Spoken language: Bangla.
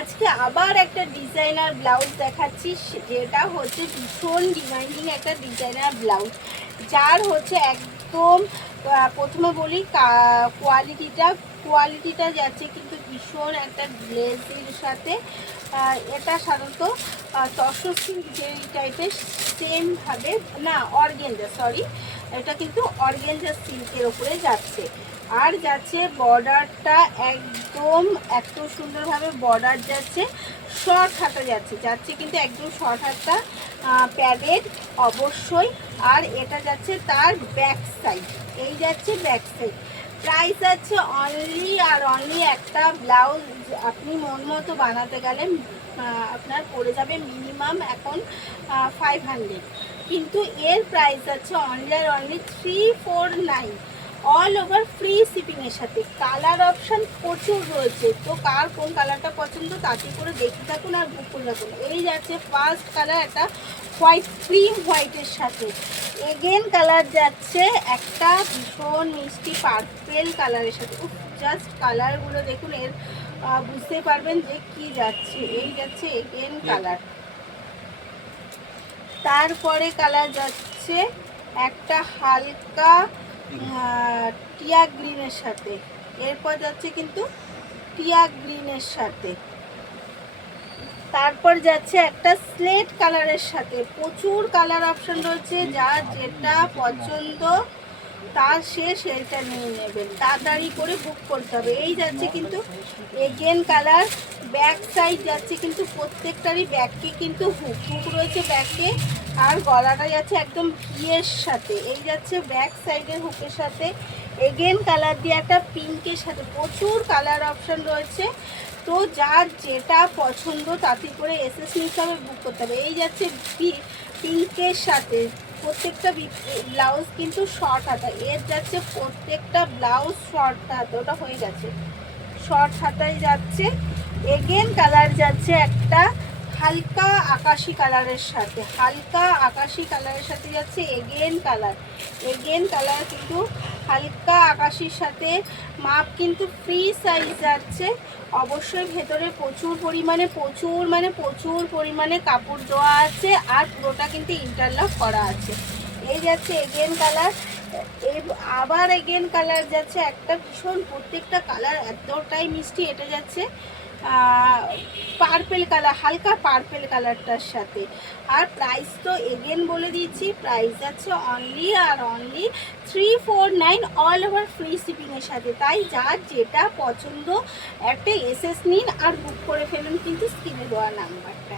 আজকে আবার একটা ডিজাইনার ব্লাউজ দেখাচ্ছি, যেটা হচ্ছে ভীষণ ডিমান্ডিং একটা ডিজাইনার ব্লাউজ, যার হচ্ছে একদম প্রথমে বলি কোয়ালিটিটা যাচ্ছে কিন্তু ভীষণ একটা গ্লেজির সাথে। এটা সাধারণত তসর সিল্ক যে টাইপের সেমভাবে না, অর্গেঞ্জা, সরি, এটা কিন্তু অর্গেঞ্জা সিল্কের ওপরে যাচ্ছে। আর যাচ্ছে বর্ডারটা একদম এত সুন্দরভাবে বর্ডার যাচ্ছে, শর্ট হাতা যাচ্ছে কিন্তু একদম শর্ট হাতা, প্যাডেড অবশ্যই। আর এটা যাচ্ছে তার ব্যাক সাইড, এই যাচ্ছে ব্যাক সাইড। প্রাইস আছে অনলি আর অনলি, একটা ব্লাউজ আপনি মন মতো বানাতে গেলে আপনার পড়ে যাবে মিনিমাম এখন 500, কিন্তু এর প্রাইস আছে অনলি আর অনলি 349, অল ওভার ফ্রি শিপিংয়ের সাথে। কালার অপশান প্রচুর রয়েছে, তো কার কোন কালারটা পছন্দ তাতে করে দেখতে থাকুন আর বুক করে রাখুন। এই যাচ্ছে ফার্স্ট কালার, একটা হোয়াইট, ক্রিম হোয়াইটের সাথে। এগেন কালার যাচ্ছে একটা ভীষণ মিষ্টি পার্পেল কালারের সাথে। জাস্ট কালারগুলো দেখুন, এর বুঝতে পারবেন যে কি যাচ্ছে। এই যাচ্ছে এগেন কালার, তারপরে কালার যাচ্ছে একটা হালকা টিয়া গ্রিনের সাথে, এরপর যাচ্ছে কিন্তু টিয়া গ্রিনের সাথে, তারপর যাচ্ছে একটা স্লেট কালারের সাথে। প্রচুর কালার অপশন রয়েছে, যার যেটা পছন্দ তার সেটা নিয়ে নেবেন, তাড়াতাড়ি করে বুক করতে হবে। এই যাচ্ছে কিন্তু এগেন কালার, ব্যাক সাইড যাচ্ছে কিন্তু প্রত্যেকটারই ব্যাকে কিন্তু হুক রয়েছে ব্যাকে, আর গলাটা যাচ্ছে একদম ভিয়ের সাথে। এই যাচ্ছে ব্যাক সাইডের হুকের সাথে, এগেন কালার দিয়ে একটা পিঙ্কের সাথে। প্রচুর কালার অপশন রয়েছে, তো যার যেটা পছন্দ তাতে করে এসএস হিসাবে বুক করতে হবে। এই যাচ্ছে পিঙ্কের সাথে, প্রত্যেকটা ব্লাউজ কিন্তু শর্ট হাতা, এর যাচ্ছে প্রত্যেকটা ব্লাউজ শর্ট হাতা, ওটা হয়ে গেছে, শর্ট হাতায় যাচ্ছে। এগেন কালার যাচ্ছে একটা হালকা আকাশি কালারের সাথে, হালকা আকাশি কালারের সাথে যাচ্ছে এগেন কালার কিন্তু হালকা আকাশির সাথে। মাপ কিন্তু ফ্রি সাইজ যাচ্ছে, অবশ্যই ভেতরে প্রচুর পরিমাণে কাপড় দেওয়া আছে, আর পুরোটা কিন্তু ইন্টারলক করা আছে। এই যাচ্ছে এগেন কালার, আবার এগেন কালার যাচ্ছে একটা ভীষণ, প্রত্যেকটা কালার এতটাই মিষ্টি। এটা যাচ্ছে পার্পেল কালার, হালকা পার্পেল কালারটার সাথে। আর প্রাইস তো এগেন বলে দিচ্ছি, প্রাইস যাচ্ছে অনলি আর অনলি 349, অল ওভার ফ্রি শিপিংয়ের সাথে। তাই যার যেটা পছন্দ একটা এসএস নিন আর বুক করে ফেলুন কিন্তু স্ক্রিনে দেওয়া নাম্বারটা।